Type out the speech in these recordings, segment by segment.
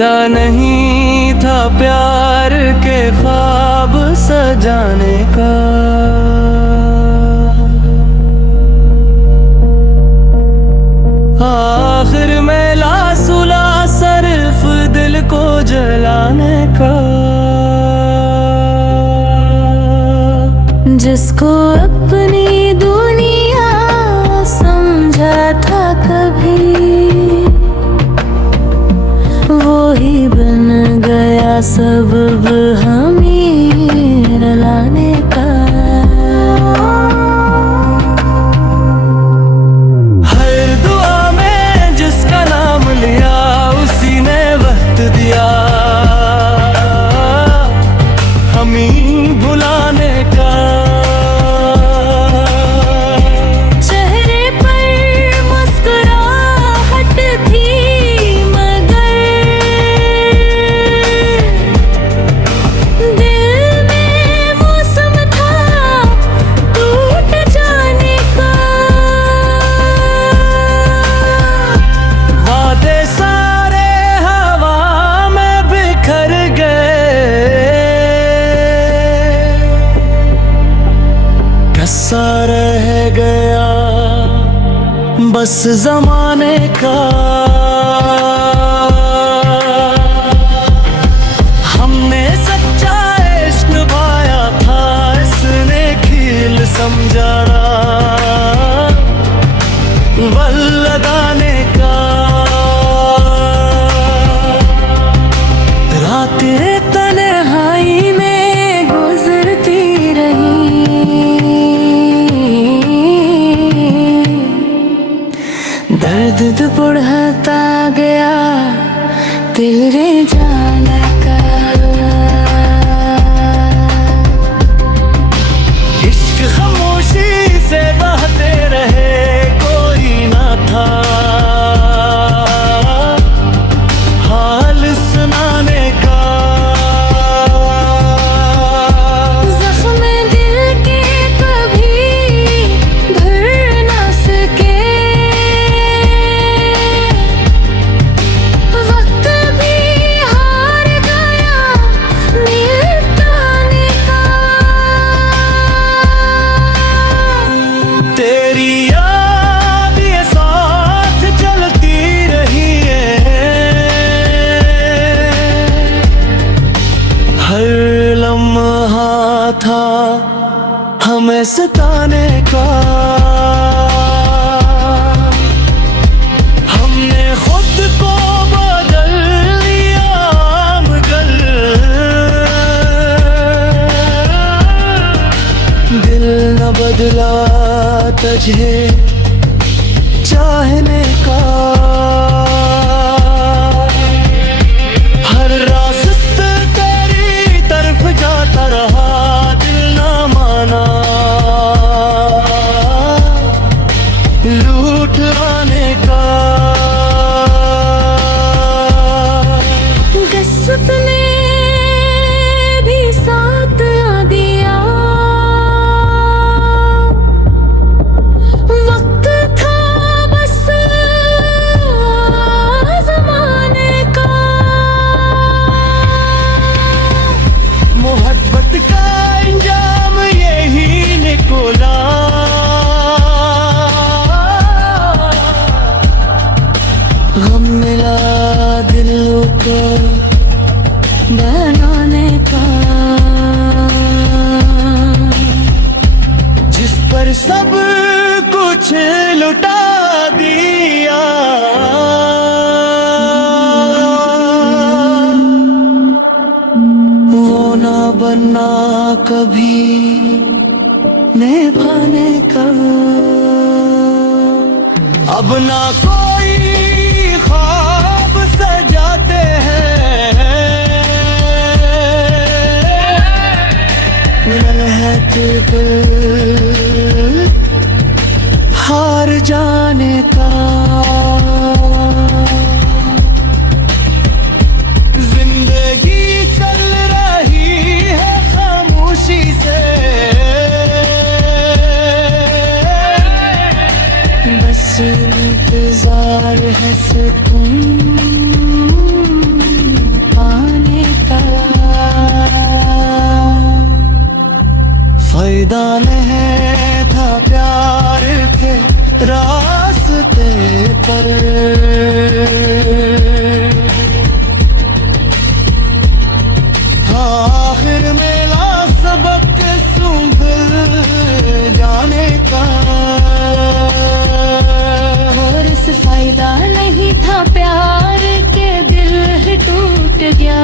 इरादा नहीं था प्यार के ख्वाब सजाने का। आखिर में लासुला सिर्फ दिल को जलाने का। जिसको अपनी दुनिया समझा था कभी, वो ही बन गया सबब हमें रुलाने का। हर दुआ में जिसका नाम लिया उसी ने वक्त दिया हमें भुलाने का। सा रह गया बस ज़माने का। हमने सच्चा इश्क निभाया था, इसने खील समझा वल्लदाने का। रातें तन्हाई में गुजरती रही, दर्द बढ़ता गया तेरे जाने का। इश्क खामोशी से बहते रहे, कोई ना था हाल सुनाने का। जख्म दिल के कभी भर ना सके, वक्त भी हार गया मिटाने का। तेरी याद ये साथ चलती रही है, हर लम्हा था हमें सताने का। हमने खुद को बदल लिया मगर दिल न बदला तुझे चाहने का। हर रास्ते तेरी तरफ जाता रहा, दिल ना माना लूट आने का। किस्मत ने भी साथ दिया, वक्त था बस ज़माने का। मोहब्बत का अंजाम यही निकला, गम मिला दिलों को बनाने का। जिस पर सब कुछ लुटा दिया, वो ना बनना कभी निभाने का। अब ना कोई ख्वाब सजाते हैं, मिलन है दिल हार जाने का। जिंदगी चल रही है खामोशी से, बस इंतजार है सुकून फायदा नहीं था प्यार के रास्ते पर, आखिर मिला सबक सुंभल जाने का। और इस फायदा नहीं था प्यार के, दिल टूट गया।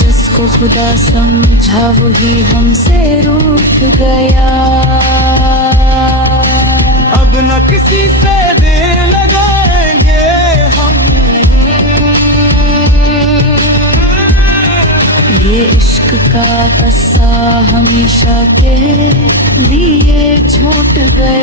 जिसको खुदा समझा वही हमसे रूठ गया। अब न किसी से दिल लगाएंगे हम, ये इश्क का कस्सा हमेशा के लिए छूट गया।